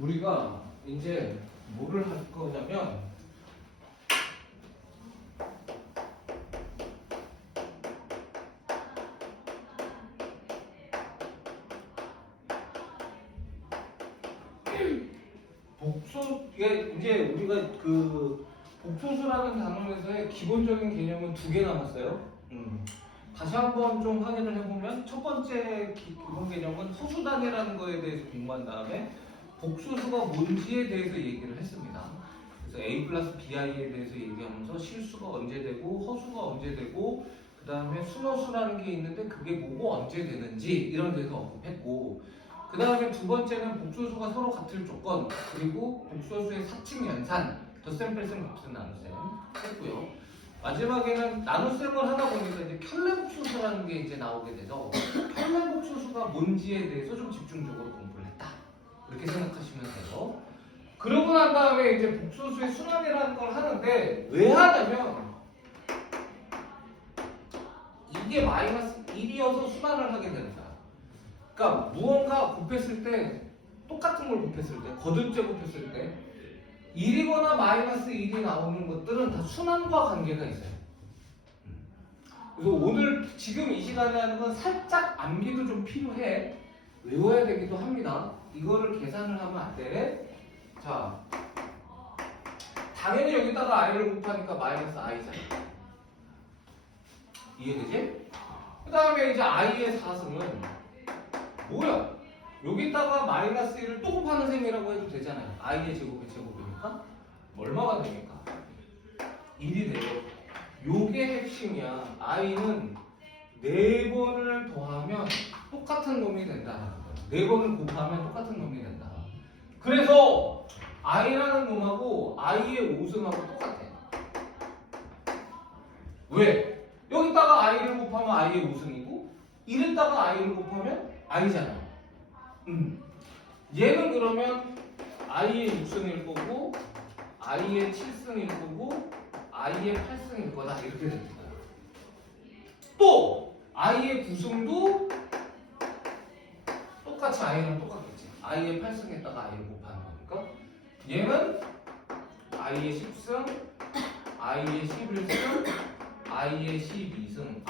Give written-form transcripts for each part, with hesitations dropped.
우리가 이제 뭐를 할 거냐면 복수에 이제 우리가 그 복소수라는 단원에서의 기본적인 개념은 두 개 남았어요. 다시 한번 좀 확인을 해보면 첫 번째 기본 개념은 허수단위라는 거에 대해서 공부한 다음에 복소수가 뭔지에 대해서 얘기를 했습니다. 그래서 A 플러스 BI에 대해서 얘기하면서 실수가 언제 되고 허수가 언제 되고 그 다음에 순허수라는 게 있는데 그게 뭐고 언제 되는지 이런 데서 언급했고 그 다음에 두 번째는 복소수가 서로 같을 조건 그리고 복소수의 사칙 연산 덧셈 뺄셈 곱셈 나눗셈 했고요. 마지막에는 나눗셈을 하다 보니까 이제 켤레복소수라는 게 이제 나오게 돼서 켤레복소수가 뭔지에 대해서 좀 집중적으로 공부를 했다. 이렇게 생각하시면 돼요. 그러고 난 다음에 이제 복소수의 순환이라는 걸 하는데 왜 하냐면 이게 마이너스 1이어서 순환을 하게 되는 거야. 그러니까 무언가 곱했을 때 똑같은 걸 곱했을 때 거듭제 곱했을 때 1이거나 마이너스 1이 나오는 것들은 다 순환과 관계가 있어요. 그래서 오늘 지금 이 시간에 하는 건 살짝 암기도 좀 필요해. 외워야 되기도 합니다. 이거를 계산을 하면 안 돼. 자, 당연히 여기다가 i를 곱하니까 마이너스 i잖아. 이해되지? 그 다음에 이제 i의 4승은 뭐야? 여기다가 마이너스 1을 또 곱하는 셈이라고 해도 되잖아요. i의 제곱의 제곱이니까 얼마가 됩니까? 1이 돼요. 요게 핵심이야. i는 4번을 더하면 똑같은 놈이 된다. 4번을 곱하면 똑같은 놈이 된다. 그래서 i라는 놈하고 i의 5승하고 똑같아. 왜? 여기다가 i를 곱하면 i의 5승이고 1에다가 i를 곱하면 i잖아. 얘는 그러면 i의 6승일 거고 i의 7승일 거고 i의 8승일 거다. 이렇게 됩니다. 또 i의 9승도 똑같이 i랑 똑같겠지. i의 8승에다가 i를 곱하는 거니까 얘는 i의 10승, i의 11승, i의 12승.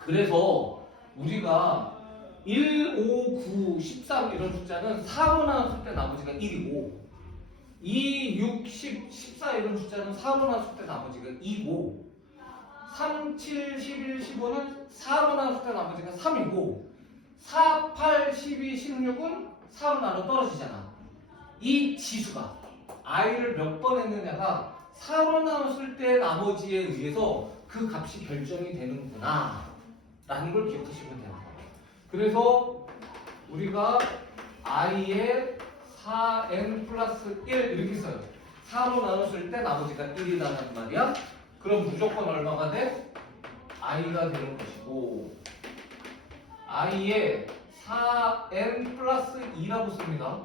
그래서 우리가 1, 5, 9, 13 이런 숫자는 4로 나눴을 때 나머지가 1이고 2, 6, 10, 14 이런 숫자는 4로 나눴을 때 나머지가 2고 3, 7, 11, 15는 4로 나눴을 때 나머지가 3이고 4, 8, 12, 16은 4로 나눠 떨어지잖아. 이 지수가 i를 몇 번 했느냐가 4로 나눴을 때 나머지에 의해서 그 값이 결정이 되는구나 라는 걸 기억하시면 되는 거예요. 그래서 우리가 i의 4n 플러스 1 이렇게 써요. 4로 나눴을 때 나머지가 1이라는 말이야. 그럼 무조건 얼마가 돼? i가 되는 것이고 i의 4n 플러스 2라고 씁니다.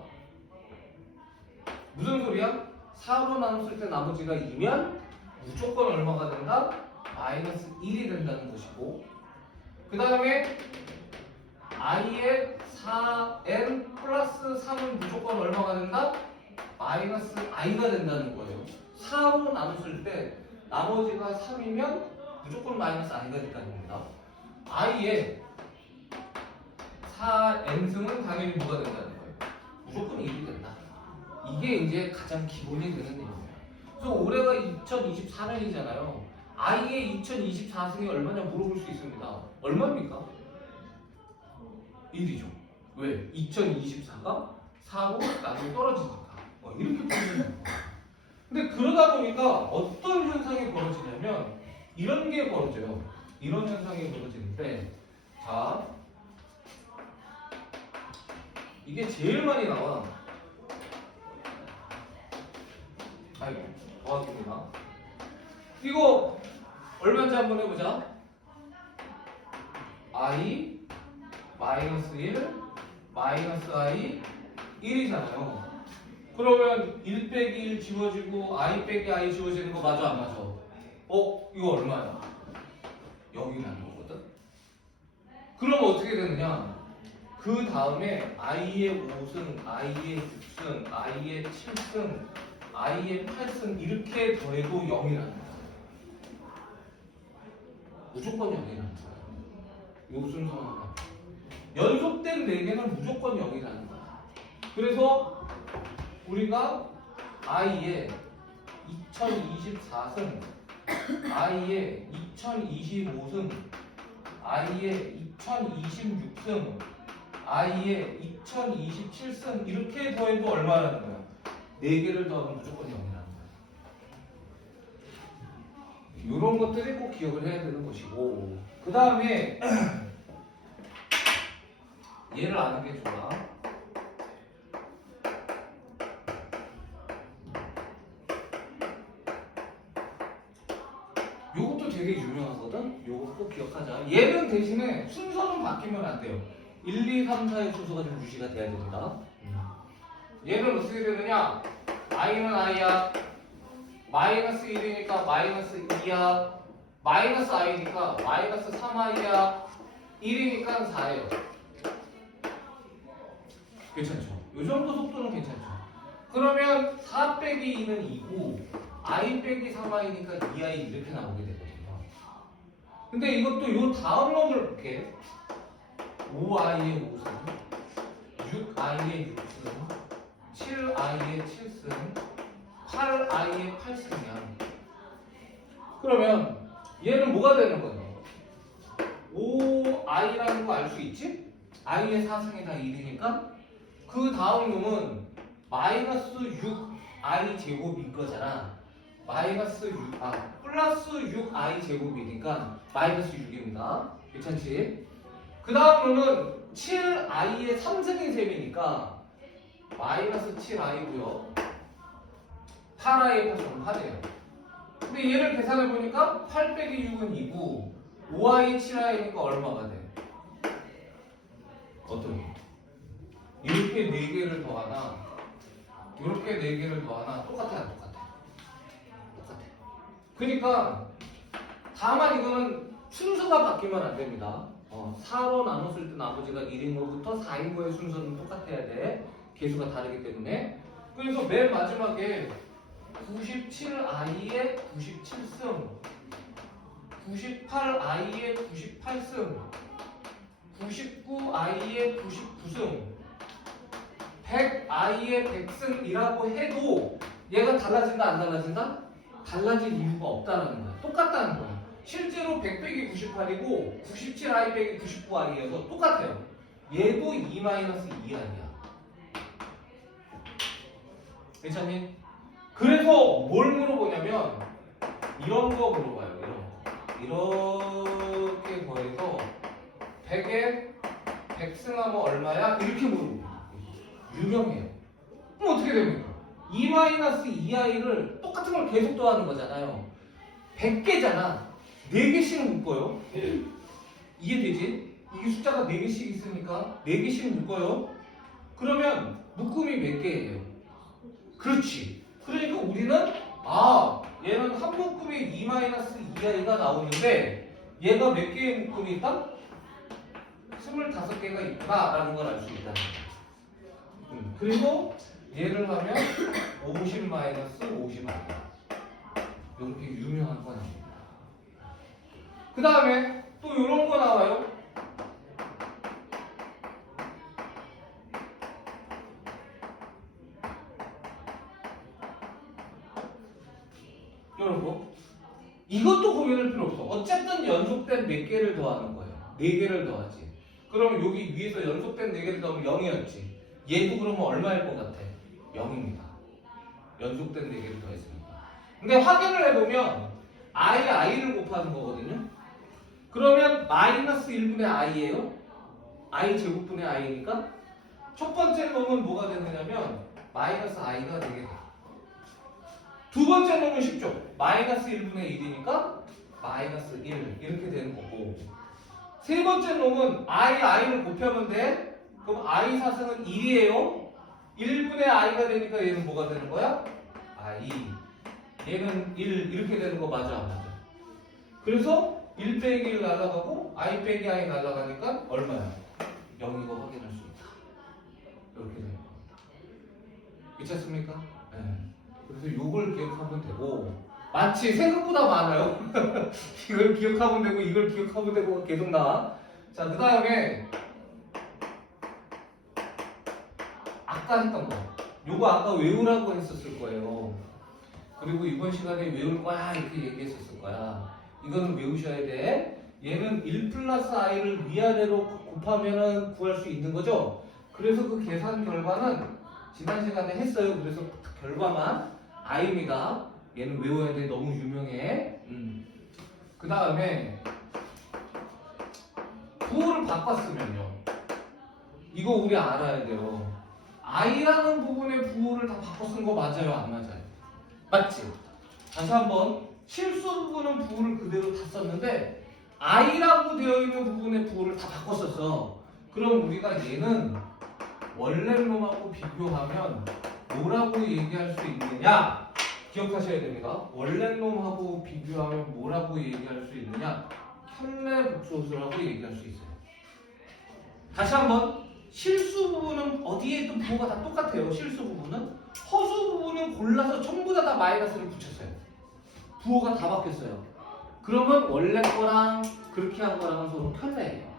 무슨 소리야? 4로 나눴을 때 나머지가 2면 무조건 얼마가 된다? 마이너스 1이 된다는 것이고 그 다음에 i의 4n 플러스 3은 무조건 얼마가 된다? 마이너스 i가 된다는 거예요. 4로 나눴을 때 나머지가 3이면 무조건 마이너스 i가 된다는 겁니다. i의 4n승은 당연히 뭐가 된다는 거예요? 무조건 1이 된다. 이게 이제 가장 기본이 되는 내용이에요. 그래서 올해가 2024년이잖아요. i의 2024승이 얼마냐 물어볼 수 있습니다. 얼마입니까? 1이죠. 왜? 2024가 4로 나중에 떨어지니까. 이렇게 보면 돼요. 근데 그러다 보니까 어떤 현상이 벌어지냐면 이런 게 벌어져요. 이런 현상이 벌어지는데 자 이게 제일 많이 나와. 아이고 고맙습니다. 이거 얼마인지 한번 해보자. i 마이너스 1 마이너스 i 1이잖아요. 그러면 1 빼기 1 지워지고 i 빼기 i 지워지는 거 맞아 안 맞아? 이거 얼마야? 0이라는 거거든. 그럼 어떻게 되느냐? 그 다음에 i의 5승, i의 6승, i의 7승, i의 8승 이렇게 더해도 0이라는 거야. 무조건 0이라는 거야. 요 순서는 연속된 4개는 무조건 0이라는 거야. 그래서 우리가 i의 2024승, i의 2025승, i의 2026승, i의 2027승 이렇게 더해도 얼마라는 거야? 4개를 더하면 무조건 0이라는 거야. 이런 것들이 꼭 기억을 해야 되는 것이고, 그 다음에 얘를 아는 게 좋아. 요것도 되게 유명하거든? 요거 꼭 기억하자. 얘는 대신에 순서는 바뀌면 안 돼요. 1, 2, 3, 4의 순서가 좀 유지가 돼야 됩니다. 얘는 어떻게 되느냐? i는 i야. 마이너스 1이니까 마이너스 2야. 마이너스 i니까 마이너스 3i야. 1이니까 4예요. 괜찮죠? 요 정도 속도는 괜찮죠? 그러면 4 빼기 2는 2고 i 빼기 3i니까 2i 이렇게 나오게 되거든요. 근데 이것도 요 다음 놈을 볼게. 5i의 5승, 6i의 6승, 7i의 7승, 8i의 8승이야. 그러면 얘는 뭐가 되는 거냐? 5i라는 거 알 수 있지? i의 4승이 다 1이니까 그 다음 놈은 마이너스 6i 제곱인 거잖아. 마이너스 6, 플러스 6i 제곱이니까 마이너스 6입니다. 괜찮지? 그 다음 놈은 7i의 3승인 셈이니까 마이너스 7i고요. 8i의 8승은 8이에요. 근데 얘를 계산해 보니까 8 빼기 6은 2고 5i 7i니까 얼마가 돼? 어떻게? 이렇게 4개를 더하나 이렇게 4개를 더하나 똑같아 안 똑같아? 똑같아. 그러니까 다만 이거는 순서가 바뀌면 안 됩니다. 4로 나눴을 때 나머지가 1인 거부터 4인 거의 순서는 똑같아야 돼. 개수가 다르기 때문에. 그래서 맨 마지막에 97i의 97승, 98i의 98승, 99i의 99승, 100i의 100승이라고 해도 얘가 달라진다 안 달라진다? 달라질 이유가 없다는 거야. 똑같다는 거야. 실제로 100 빼기 98이고 97i 빼기 99i여서 똑같아요. 얘도 2-2i야. 괜찮니? 그래서 뭘 물어보냐면 이런 거 물어봐요. 이렇게 더해서 100에 100승하면 얼마야? 이렇게 물어봐요. 유명해요. 그럼 어떻게 됩니까? 2-2i를 똑같은 걸 계속 더하는 거잖아요. 100개잖아. 4개씩은 묶어요. 이해되지? 이게 숫자가 4개씩 있으니까 4개씩 묶어요. 그러면 묶음이 몇 개예요? 그렇지. 그러니까 우리는 얘는 한 묶음에 2-2i가 나오는데 얘가 몇 개의 묶음이 있다? 25개가 있다 라는 걸 알 수 있다. 그리고 얘를 하면 50-50i다. 이렇게 유명한 거 나옵니다. 그 다음에 또 이런 거 나와요. 이런 거. 이것도 고민할 필요 없어. 어쨌든 연속된 몇 개를 더하는 거예요. 4개를 더하지. 그럼 여기 위에서 연속된 4개를 더하면 0이었지. 얘도 그러면 얼마일 것 같아? 0입니다. 연속된 4개를 더했으니까. 근데 확인을 해보면 i를 곱하는 거거든요. 그러면 마이너스 1분의 i예요. i 제곱분의 i니까 첫 번째 놈은 뭐가 되느냐면 마이너스 i가 되게 돼. 두 번째 놈은 쉽죠. 마이너스 1분의 1이니까 마이너스 1 이렇게 되는 거고, 세 번째 놈은 i를 곱하면 돼. 그럼 i 사승은 1이에요. 1분의 i가 되니까 얘는 뭐가 되는 거야? i. 얘는 1 이렇게 되는 거 맞아 안 맞아? 그래서 1 빼기 1 날아가고 i 빼기 i 날아가니까 얼마야? 0인 거 확인할 수 있다. 이렇게 되는 겁니다. 괜찮습니까? 네. 그래서 요걸 기억하면 되고 마치 생각보다 많아요. 이걸 기억하면 되고 이걸 기억하면 되고 계속 나와. 자, 그 다음에 아까 했던 거 요거 아까 외우라고 했었을 거예요. 그리고 이번 시간에 외울 거야 이렇게 얘기했었을 거야. 이거는 외우셔야 돼. 얘는 1 플러스 i를 위아래로 곱하면 구할 수 있는 거죠. 그래서 그 계산 결과는 지난 시간에 했어요. 그래서 결과만 i입니다. 얘는 외워야 돼. 너무 유명해. 그 다음에 부호를 바꿨으면요. 이거 우리 알아야 돼요. i라는 부분의 부호를 다 바꿔 쓴 거 맞아요? 안 맞아요? 맞지? 다시 한번 실수 부분은 부호를 그대로 다 썼는데 i라고 되어 있는 부분의 부호를 다 바꿔 썼어. 그럼 우리가 얘는 원래 놈하고 비교하면 뭐라고 얘기할 수 있느냐? 기억하셔야 됩니다. 원래 놈하고 비교하면 뭐라고 얘기할 수 있느냐? 현래 복소수라고 얘기할 수 있어요. 다시 한번 실수 부분은 어디에 있던 부호가 다 똑같아요. 실수 부분은 허수 부분은 골라서 전부 다 마이너스를 붙였어요. 부호가 다 바뀌었어요. 그러면 원래 거랑 그렇게 한 거랑은 서로 편례예요.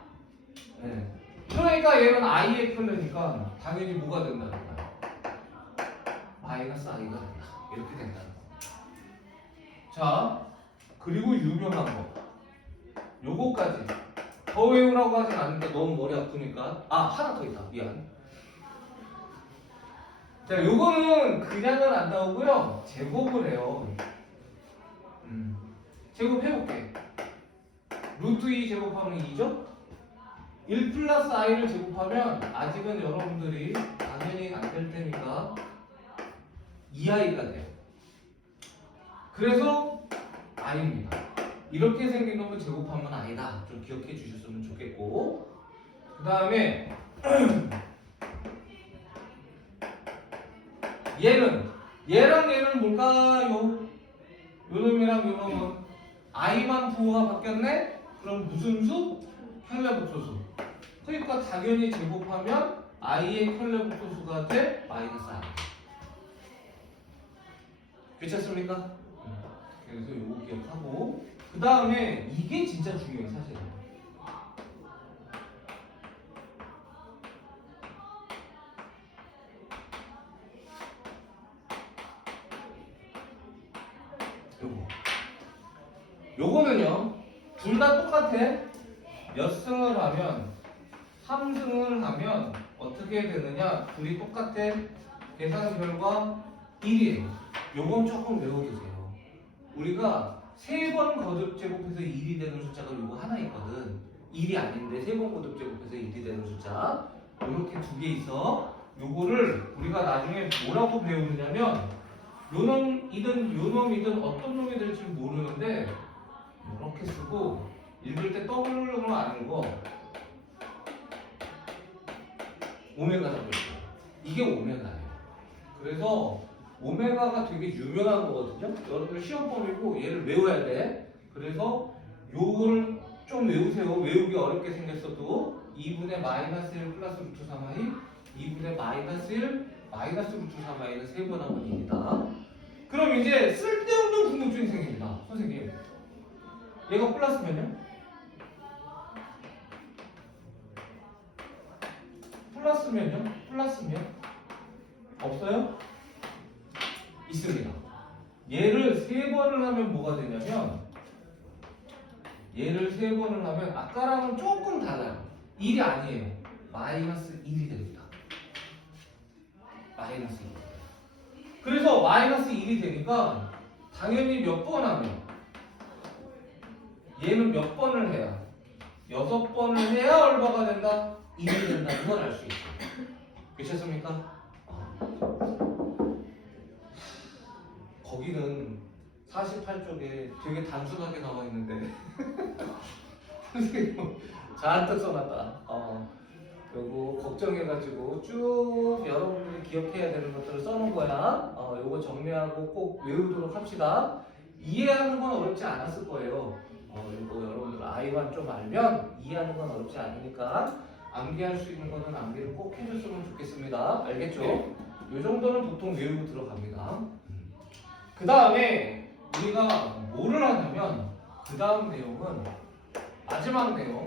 네. 그러니까 얘는 i의 편례니까 당연히 뭐가 된다는 거야? 마이너스 i가 된다. 이렇게 된다는 거. 자, 그리고 유명한 거. 요거까지. 더 외우라고 하진 않는데 너무 머리 아프니까. 아, 하나 더 있다. 미안. 자, 요거는 그냥은 안 나오고요. 제곱을 해요. 제곱해볼게. 루트 2 제곱하면 2죠? 1 플러스 i를 제곱하면 아직은 여러분들이 당연히 안 될 테니까 2i가 돼요. 그래서 i입니다. 이렇게 생긴 놈을 제곱하면 i다. 좀 기억해 주셨으면 좋겠고. 그 다음에 얘랑 얘는 뭘까요? 요 놈이랑 요 놈은 i만 부호가 바뀌었네? 그럼 무슨 수? 현례복소수. 그러니까 당연히 제곱하면 i의 현례복소수가 돼 마이너스 i. 괜찮습니까? 그래서 요거 기억하고 그 다음에 이게 진짜 중요해 사실은. 요거는요 둘 다 똑같아. 몇 승을 하면 3승을 하면 어떻게 되느냐. 둘이 똑같아. 계산 결과 1이에요. 요건 조금 외워두세요. 우리가 3번 거듭 제곱해서 1이 되는 숫자가 요거 하나 있거든. 1이 아닌데 3번 거듭 제곱해서 1이 되는 숫자 요렇게 2개 있어. 요거를 우리가 나중에 뭐라고 배우느냐면 요놈이든 요놈이든 어떤 놈이 될지 모르는데 이렇게 쓰고 읽을 때 W로 아는 거 오메가라고 했어요. 이게 오메가예요. 그래서 오메가가 되게 유명한 거거든요. 여러분들 시험범위고 얘를 외워야 돼. 그래서 요거를 좀 외우세요. 외우기 어렵게 생겼어도 2분의 마이너스 1 플러스 루트 3i 2분의 마이너스 1 마이너스 루트 3i는 3번 하면 2이다. 그럼 이제 쓸데없는 궁금증이 생깁니다. 선생님 얘가 플러스면요? 플러스면요? 플러스면? 없어요? 있습니다. 얘를 3번을 하면 뭐가 되냐면 얘를 3번을 하면 아까랑은 조금 달라요. 1이 아니에요. 마이너스 1이 됩니다. 마이너스 1. 그래서 마이너스 1이 되니까 당연히 몇 번 하면 얘는 몇 번을 해야 6번을 해야 얼마가 된다? 1이 된다는 걸 알 수 있어요. 괜찮습니까? 거기는 48쪽에 되게 단순하게 나와 있는데 선생님 잔뜩 써놨다. 요거 걱정해가지고 쭉 여러분들이 기억해야 되는 것들을 써놓은 거야. 요거 정리하고 꼭 외우도록 합시다. 이해하는 건 어렵지 않았을 거예요. 요거 여러분들 아이만 좀 알면 이해하는 건 어렵지 않으니까 암기할 수 있는 거는 암기를 꼭 해줬으면 좋겠습니다. 알겠죠? 이 정도는 보통 외우고 들어갑니다. 그 다음에 우리가 뭐를 하냐면 그 다음 내용은 마지막 내용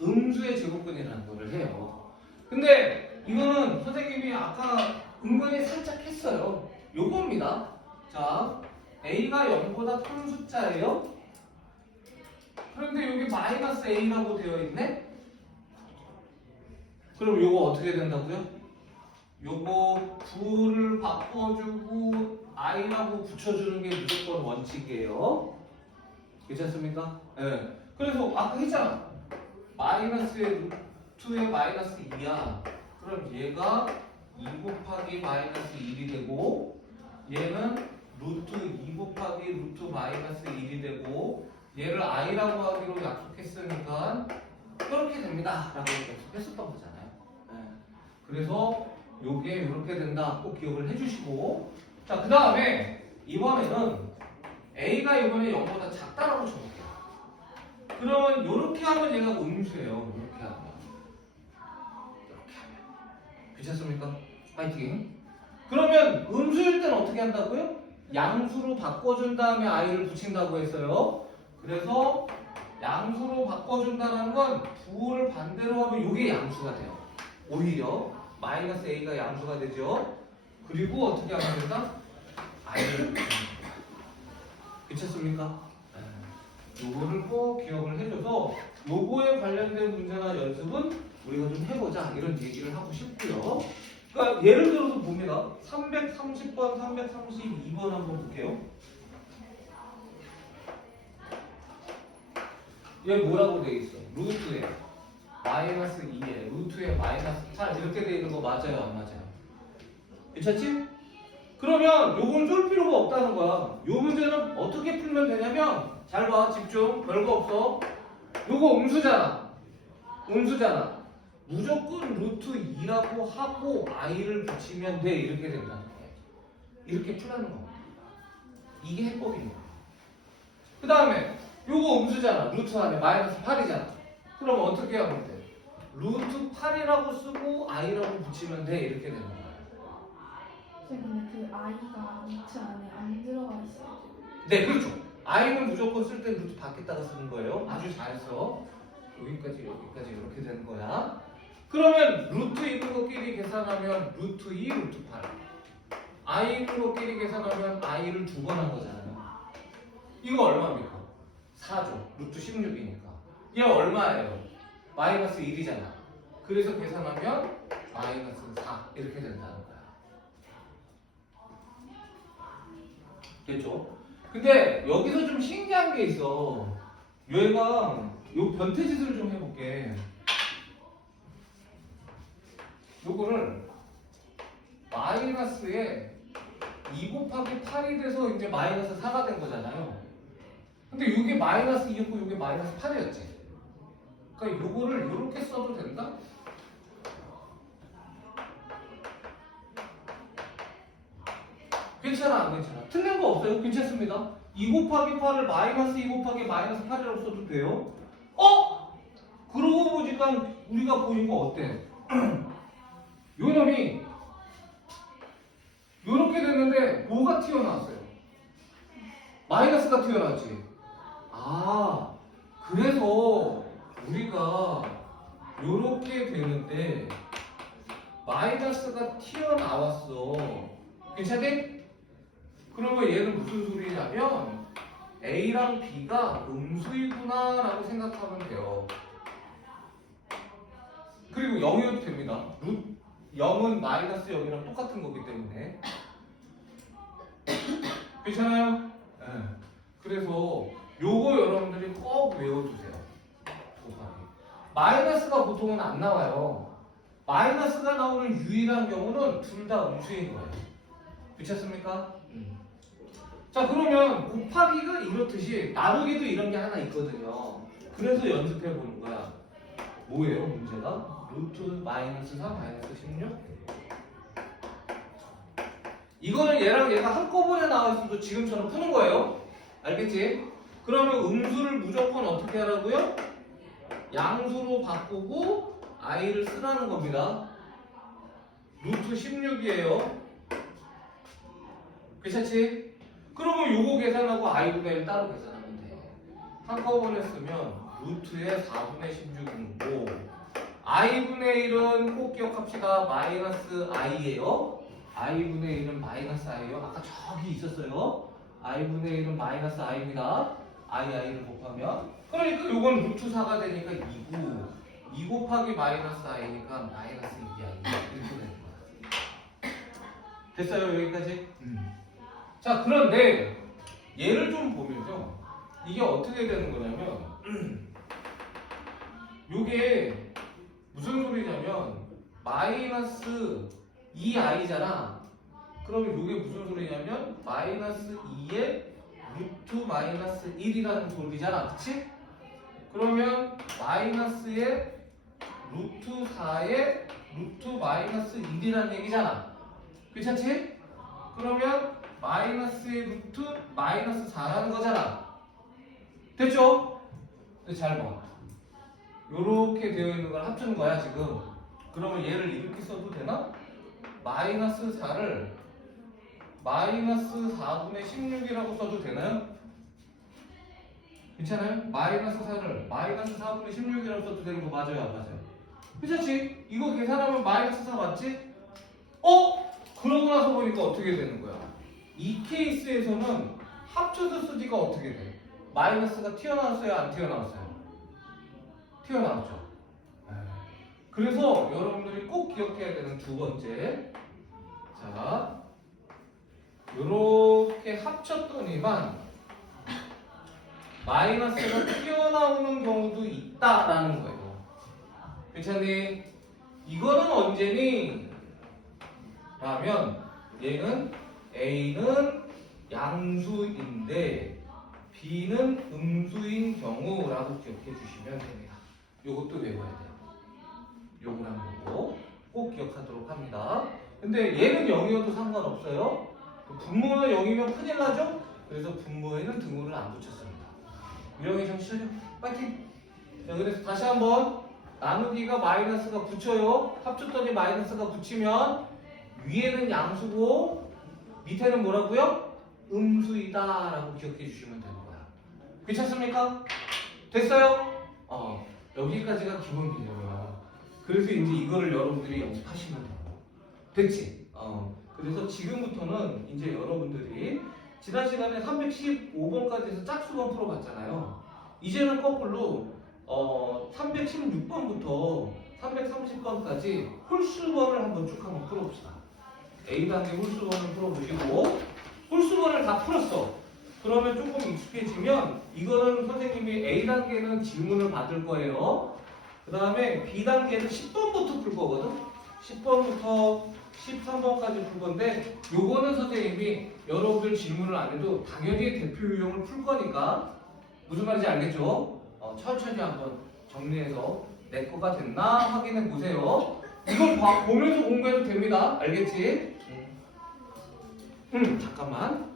음수의 제곱근이라는 거를 해요. 근데 이거는 선생님이 아까 은근히 살짝 했어요. 요겁니다. 자, A가 0보다 큰 숫자예요. 그런데 여기 마이너스 A라고 되어 있네? 그럼 요거 어떻게 된다고요? 요거 부를 바꿔주고 I라고 붙여주는 게 무조건 원칙이에요. 괜찮습니까? 네. 그래서 아까 했잖아. 마이너스의 루트의 마이너스 2야. 그럼 얘가 2 곱하기 마이너스 1이 되고 얘는 루트 2 곱하기 루트 마이너스 1이 되고 얘를 i라고 하기로 약속했으니까 이렇게 됩니다 라고 약속했었던 거잖아요. 네. 그래서 요게 이렇게 된다 꼭 기억을 해주시고 자 그 다음에 이번에는 a가 이번에 0보다 작다라고 쳐볼게요. 그러면 이렇게 하면 얘가 음수예요. 이렇게 하면 괜찮습니까? 파이팅. 그러면 음수일 때는 어떻게 한다고요? 양수로 바꿔준 다음에 i를 붙인다고 했어요. 그래서 양수로 바꿔준다는 건 부호를 반대로 하면 이게 양수가 돼요. 오히려 마이너스 a가 양수가 되죠. 그리고 어떻게 하면 된다? i를 괜찮습니까? 요거를 꼭 기억을 해줘서 요거에 관련된 문제나 연습은 우리가 좀 해보자 이런 얘기를 하고 싶고요. 그러니까 예를 들어서 봅니다. 330번, 332번 한번 볼게요. 얘 뭐라고 돼 있어? 루트에 마이너스 2에 루트에 마이너스 8 이렇게 돼 있는 거 맞아요? 안 맞아요? 괜찮지? 그러면 요건 쫄 필요가 없다는 거야. 요 문제는 어떻게 풀면 되냐면 잘 봐, 집중. 별거 없어. 요거 음수잖아. 음수잖아. 무조건 루트 2라고 하고 i를 붙이면 돼. 이렇게 된다는 거야. 이렇게 풀라는 겁니다. 이게 해법인 거야. 그 다음에 요거 음수잖아. 루트 안에 마이너스 8이잖아. 그럼 어떻게 하면 돼? 루트 8이라고 쓰고 i라고 붙이면 돼. 이렇게 되는 거야. 근데 그 i가 루트 안에 안 들어가 있어요. 네, 그렇죠. i는 무조건 쓸 때 루트 밖에다가 쓰는 거예요. 아주 잘했어. 여기까지 이렇게 되는 거야. 그러면 루트 있는 것끼리 계산하면 루트 2, 루트 8. i 있는 것끼리 계산하면 i를 두 번 한 거잖아요. 이거 얼마입니까? 4죠. 루트 16이니까. 얘 얼마예요? 마이너스 1이잖아. 그래서 계산하면 마이너스 4 이렇게 된다는 거야. 됐죠? 근데 여기서 좀 신기한 게 있어. 얘가 요 변태짓을 좀 해볼게. 요거를 마이너스에 2 곱하기 8이 돼서 이제 마이너스 4가 된 거잖아요. 근데 이게 마이너스 2였고 이게 마이너스 8이었지. 그러니까 요거를 이렇게 써도 된다? 괜찮아 안 괜찮아? 틀린 거 없어요. 괜찮습니다. 2 곱하기 8을 마이너스 2 곱하기 마이너스 8이라고 써도 돼요. 그러고 보니까 우리가 보니까 어때? 요 놈이 요렇게 됐는데 뭐가 튀어나왔어요? 마이너스가 튀어나왔지. 아, 그래서 우리가 요렇게 되는데 마이너스가 튀어나왔어. 괜찮니? 그러면 얘는 무슨 소리냐면 A랑 B가 음수이구나 라고 생각하면 돼요. 그리고 0이어도 됩니다. 0은 마이너스 0이랑 똑같은 거기 때문에 괜찮아요? 네. 그래서 요거 여러분들이 꼭 외워두세요. 곱하기. 마이너스가 보통은 안 나와요. 마이너스가 나오는 유일한 경우는 둘 다 음수인 거예요. 괜찮습니까? 자 그러면 곱하기가 이렇듯이 나누기도 이런 게 하나 있거든요. 그래서 연습해 보는 거야. 뭐예요 문제가? 루트 마이너스 4 마이너스 16? 이거는 얘랑 얘가 한꺼번에 나왔어도 지금처럼 푸는 거예요. 알겠지? 그러면 음수를 무조건 어떻게 하라고요? 양수로 바꾸고 i를 쓰라는 겁니다. 루트 16이에요. 괜찮지? 그러면 요거 계산하고 i분의 1 따로 계산하면 돼. 한꺼번에 쓰면 루트의 4분의 16이고 i분의 1은 꼭 기억합시다. 마이너스 i예요. i분의 1은 마이너스 i예요. 아까 저기 있었어요. i분의 1은 마이너스 i입니다. i를 곱하면 그러니까 요건 루트 4가 되니까 2고 2 곱하기 마이너스 i니까 마이너스 2i 이렇게 되는 거야. 됐어요 여기까지? 자 그런데 얘를 좀 보면요 이게 어떻게 되는 거냐면 요게 무슨 소리냐면 마이너스 2i잖아. 그러면 요게 무슨 소리냐면 마이너스 2의 루트 마이너스 1이라는 소리잖아. 그치? 그러면 마이너스의 루트 4의 루트 마이너스 1이라는 얘기잖아. 괜찮지? 그러면 마이너스의 루트 마이너스 4라는 거잖아. 됐죠? 근데 잘 봐. 요렇게 되어 있는 걸 합치는 거야 지금. 그러면 얘를 이렇게 써도 되나? 마이너스 4를 마이너스 4분의 16이라고 써도 되나요? 괜찮아요? 마이너스 4를 마이너스 4분의 16이라고 써도 되는 거 맞아요? 안 맞아요? 괜찮지? 이거 계산하면 마이너스 4 맞지? 그러고 나서 보니까 어떻게 되는 거야? 이 케이스에서는 합쳐서 쓰기가 어떻게 돼? 마이너스가 튀어나왔어요? 안 튀어나왔어요? 튀어나왔죠? 그래서 여러분들이 꼭 기억해야 되는 두 번째 자 요렇게 합쳤더니만 마이너스가 튀어나오는 경우도 있다라는 거예요. 괜찮니? 이거는 언제니? 라면 얘는 A는 양수인데 B는 음수인 경우라고 기억해 주시면 됩니다. 요것도 외워야 돼요. 요거랑 요거 꼭 기억하도록 합니다. 근데 얘는 0이어도 상관없어요. 분모는 0이면 큰일 나죠? 그래서 분모에는 등호를 안 붙였습니다. 유령이 정치죠? 파이팅! 자, 그래서 다시 한번 나누기가 마이너스가 붙여요. 합쳤더니 마이너스가 붙이면 위에는 양수고 밑에는 뭐라고요? 음수이다 라고 기억해 주시면 되는 거야. 괜찮습니까? 됐어요? 여기까지가 기본 개념이야. 그래서 이제 이거를 여러분들이 연습하시면 돼요. 됐지? 그래서 지금부터는 이제 여러분들이 지난 시간에 315번까지 해서 짝수번 풀어봤잖아요. 이제는 거꾸로 316번부터 330번까지 홀수번을 한번 쭉 한번 풀어봅시다. A단계 홀수번을 풀어보시고 홀수번을 다 풀었어. 그러면 조금 익숙해지면 이거는 선생님이 A단계는 질문을 받을 거예요. 그 다음에 B단계는 10번부터 풀 거거든. 10번부터 13번까지 풀 건데 요거는 선생님이 여러분들 질문을 안 해도 당연히 대표 유형을 풀 거니까 무슨 말인지 알겠죠? 천천히 한번 정리해서 내 거가 됐나 확인해 보세요. 이걸 보면서 공부해도 됩니다. 알겠지? 잠깐만.